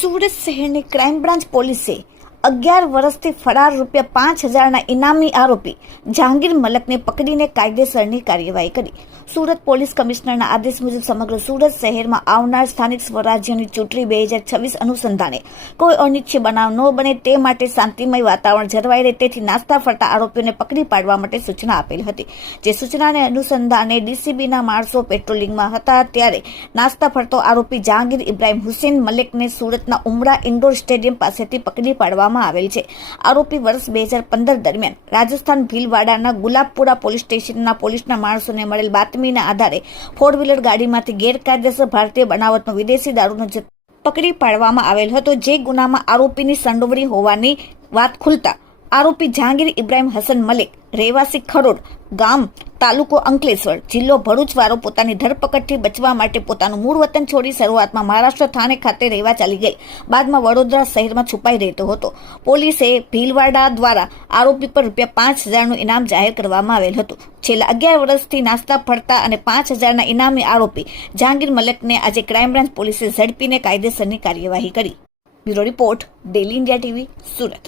સુરત શહેરની crime branch પોલીસે 11 વર્ષથી ફરાર ₹5,000ના ઇનામી આરોપી જહાંગીર મલકને પકડીને કાયદેસરની કાર્યવાહી કરી। સુરત પોલીસ કમિશનરના આદેશ મુજબ સમગ્ર સુરત શહેરમાં આવનાર સ્થાનિક સ્વરાજ્યની ચૂંટણી 2026 અનુસંધાને કોઈ અનિચ્છનીય બનાવ ન બને તે માટે શાંતિમય વાતાવરણ જળવાઈ રહે તેથી નાસ્તા ફરતા આરોપીઓને પકડી પાડવા માટે સૂચના આપેલ હતી। જે સૂચનાને અનુસંધાને ડીસીબીના માણસો પેટ્રોલિંગમાં હતા ત્યારે નાસ્તા ફરતો આરોપી જહાંગીર ઇબ્રાહિમ હુસેન મલેકને સુરતના ઉમરા ઇન્ડોર સ્ટેડિયમ પાસેથી પકડી પાડવામાં આવેલ છે। આરોપી વર્ષ 2015 દરમિયાન રાજસ્થાન ભીલવાડાના ગુલાબપુરા પોલીસ સ્ટેશનના પોલીસના માણસોને મળેલ બાતમીના આધારે 4 વ્હીલર ગાડીમાંથી ગેરકાયદેસર ભારતીય બનાવટનો વિદેશી દારૂનો જથ્થો પકડી પાડવામાં આવેલ હતો। જે ગુનામાં આરોપીની સંડોવણી હોવાની વાત ખુલતા આરોપી જહાંગીર ઇબ્રાહિમ હસન મલેક રહેવાસી ખરોડ ગામ તાલુકો અંકલેશ્વર જિલ્લો ભરૂચ વાળો પોતાની ધરપકડથી બચવા માટે પોતાનું મૂળ વતન છોડી શરૂઆતમાં મહારાષ્ટ્ર થાણે ખાતે રહેવા ચાલી ગઈ, બાદમાં વડોદરા શહેરમાં છુપાઈ રહેતો હતો। પોલીસે ભીલવાડા દ્વારા આરોપી પર ₹5,000નું ઇનામ જાહેર કરવામાં આવેલ હતું। છેલ્લા 11 વર્ષથી નાસ્તા ફરતા અને ₹5,000ના ઇનામી આરોપી જહાંગીર મલકને આજે ક્રાઇમ બ્રાન્ચ પોલીસે ઝડપીને કાયદેસરની કાર્યવાહી કરી। Bureau report, daily India TV, Surat.